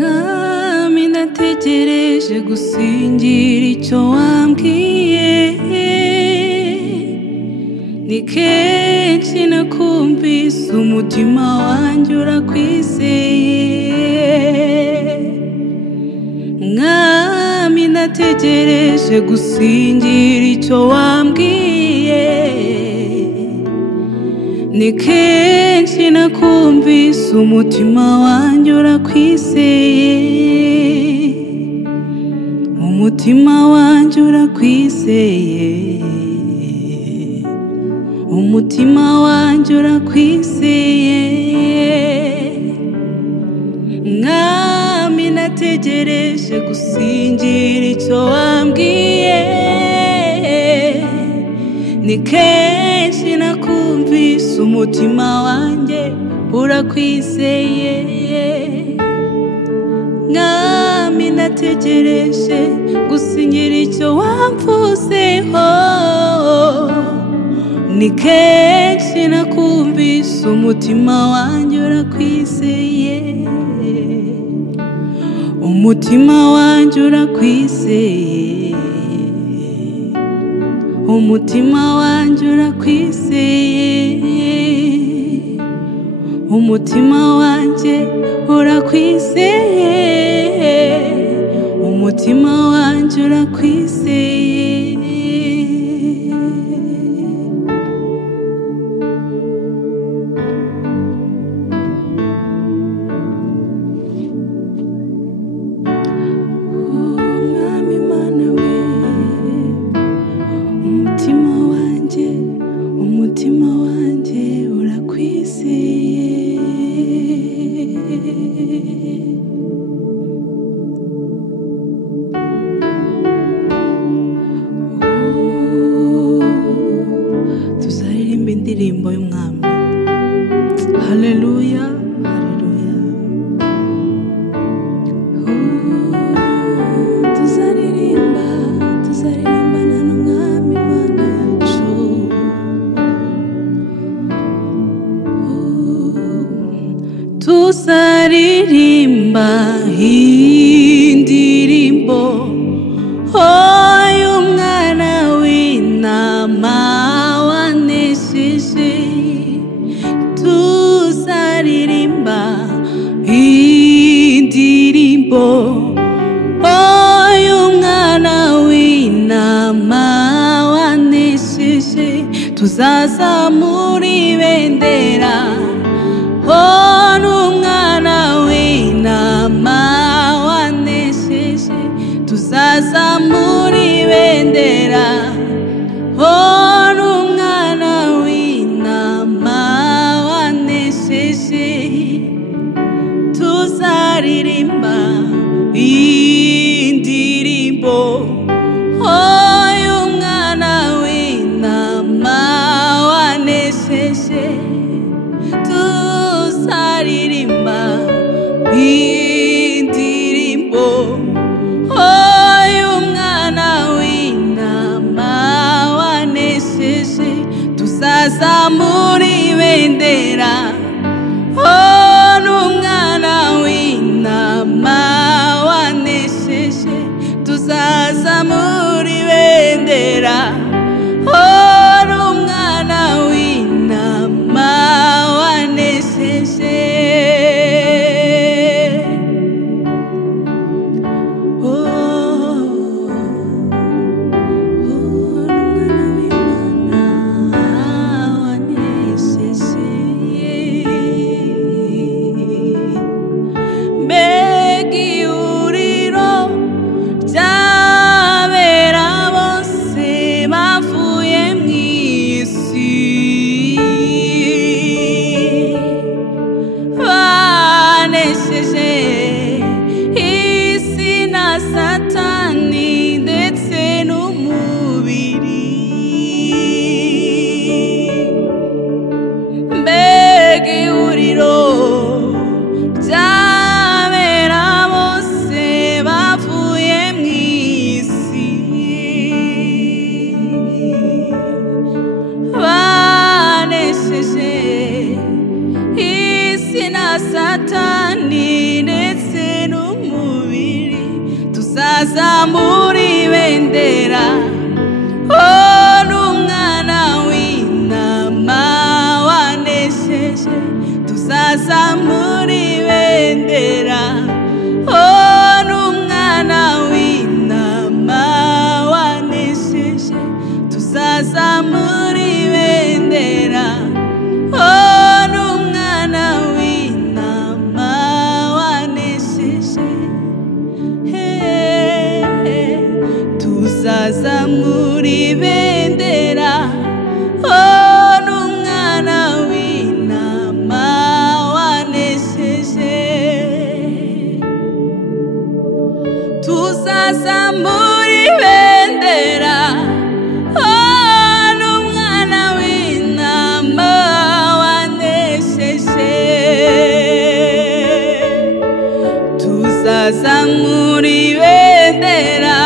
Mwami ndategereje gusingira icyo wambwiye, ni kenshi nakumvise umutima wanjye urakwizeye. Mwami ndategereje gusingira icyo wambwiye, ni kenshi nakumvise umutima wanjye urakwizeye. Umutima wanjye urakwizeye, umutima wanjye urakwizeye. Mwami nategereje gusingira icyo wambwiye, ni kenshi nakumvise umutima wanjye urakwizeye. Mwami nategereje gusingira icyo wamvuzeho, ni kenshi nakumvise umutima wanjye urakwizeye. Umutima wanjye urakwizeye, umutima wanjye urakwizeye, umutima wanjye urakwizeye, umutima wanjye urakwizeye. Umutima wanjye urakwizeye. Tuzaririmba indirimbo y'umwami. Haleluya, haleluya. Tuzaririmbana n'umwami Imana yacu. Tuzaririmba indirimbo y'umwana w'intama wanesheje. Tuzaririmba indirimbo y'umwana w'intama wanesheje. Tuzazamura ibendera n'umwana w'intama wanesheje. Tuzazamura ibendera n'umwana w'intama wanesheje. Tuzaririmba indirimbo y'umwana w'intama wanesheje. Tuzaririmba indirimbo y'umwana w'intama wanesheje. Tuzazamura ibendera n'umwana w'intama wanesheje. Tuzazamura ibendera n'umwana w'intama wanesheje. Mbega iuriro ry'abera bose tuzazamura ibendera, oh n'umwana w'intama wanesheje, tuzazamura ibendera, oh n'umwana w'intama wanesheje, tuzazamura ibendera, oh n'umwana w'intama wanesheje, tuzazamura ibendera, oh n'umwana w'intama wanesheje, tuzazamura ibendera, oh n'umwana w'intama wanesheje, tuzazamura ibendera,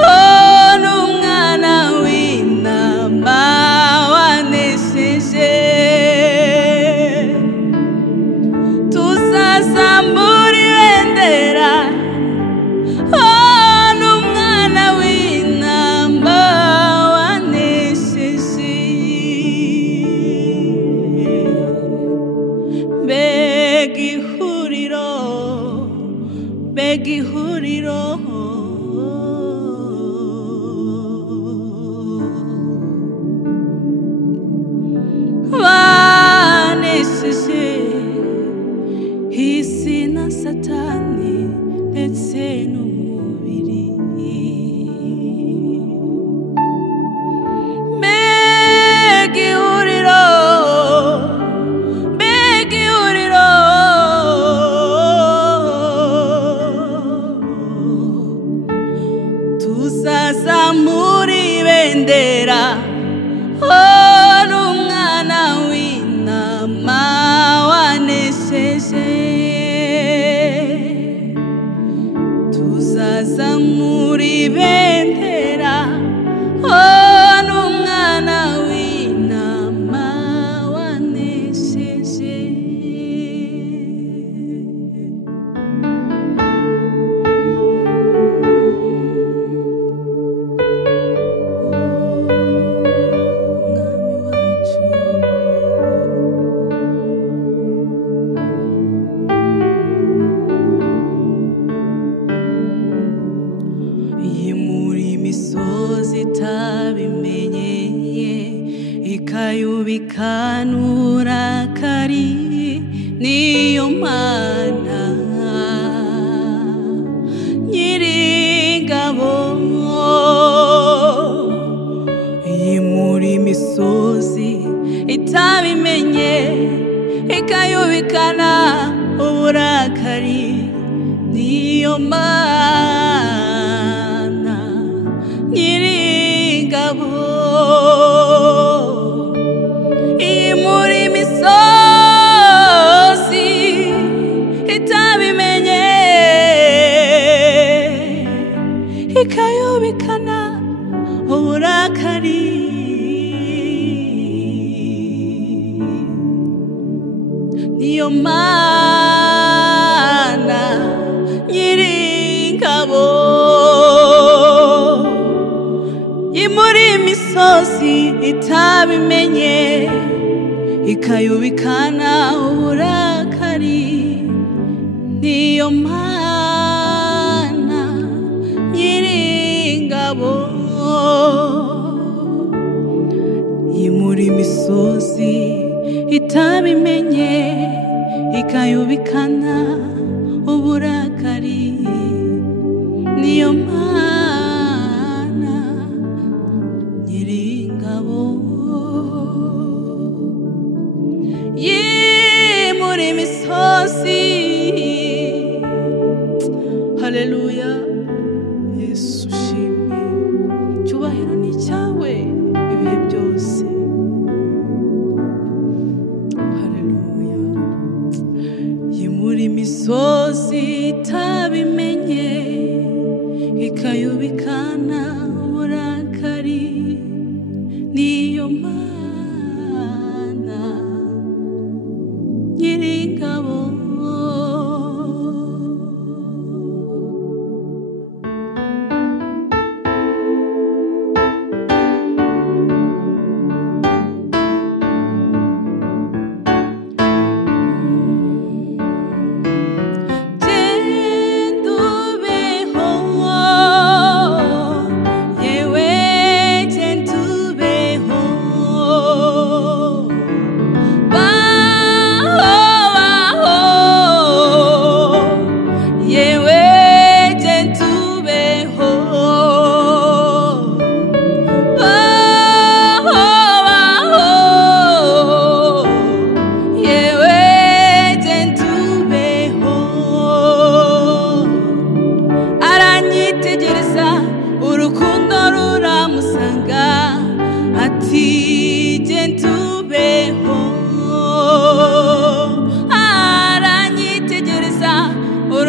oh n'umwana w'intama wanesheje, tuzazamura ibendera, oh n'umwana w'intama wanesheje. Mbega ihuriro, mbega ihuriro, banesheje isi na satani ndetse n'umubiri. Mbega ihuriro, mbega ihuriro, tuzazamura ibendera, oh n'umwana w'intama wanesheje, tuzazamura ibendera, oh n'umwana w'intama wanesheje. Yimura imisozi itabimenyeye, ikayubikana uburakari, niyo Mana Nyiringabo. Yimura imisozi itabimenye, ikayubikana uburakari, niyo Mana Nyiringabo. Yimura imisozi itabimenye, ikayubikana uburakari, niyo Mana Nyiringabo. Yimura imisozi itabimenye, ikayubikana uburakari, niyo Mana Nyiringabo. Yimura imisozi itabimenye, ikayubikana uburakari, niyo Mana Nyiringabo. Yimura imisozi, haleluya. Yesu shimwe, cyubahiro ni cyawe ibihe byose, haleluya. Yimura imisozi itabimenye, ikayubikana uburakari, niyo Mana Nyiringabo.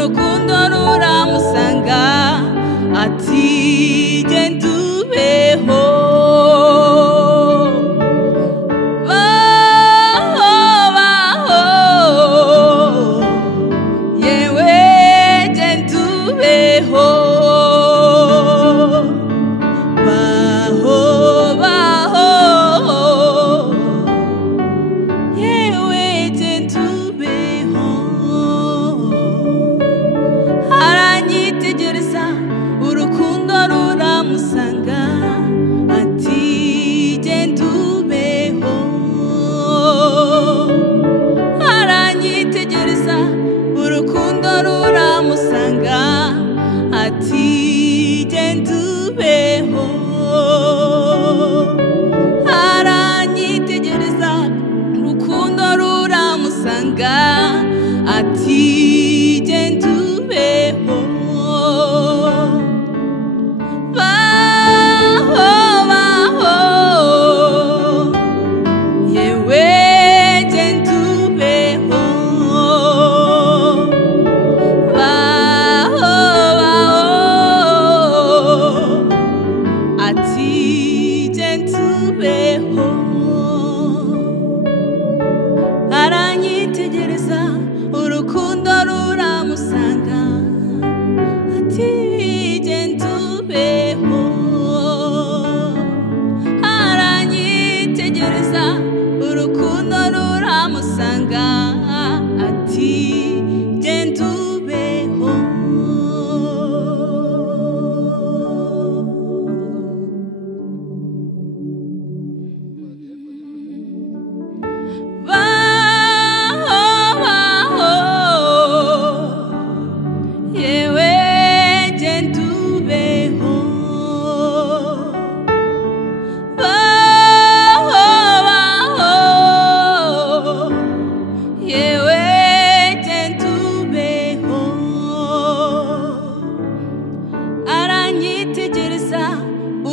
urukundo ruramusanga ati genda ubeho aranyitegereza urukundo ruramusanga ati genda ubeho aranyitegereza urukundo ruramusanga ati genda ubeho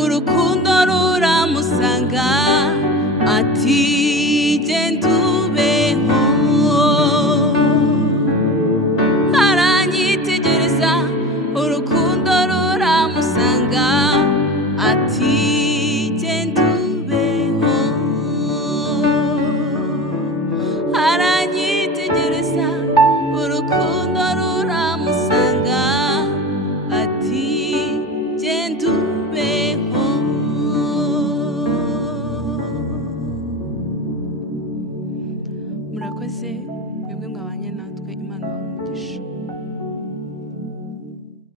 urukundo ruramusanga ati genda ubeho aranyitegereza urukundo ruramusanga ati genda ubeho aranyitegereza urukundo ruramusanga ati genda ubeho murakoze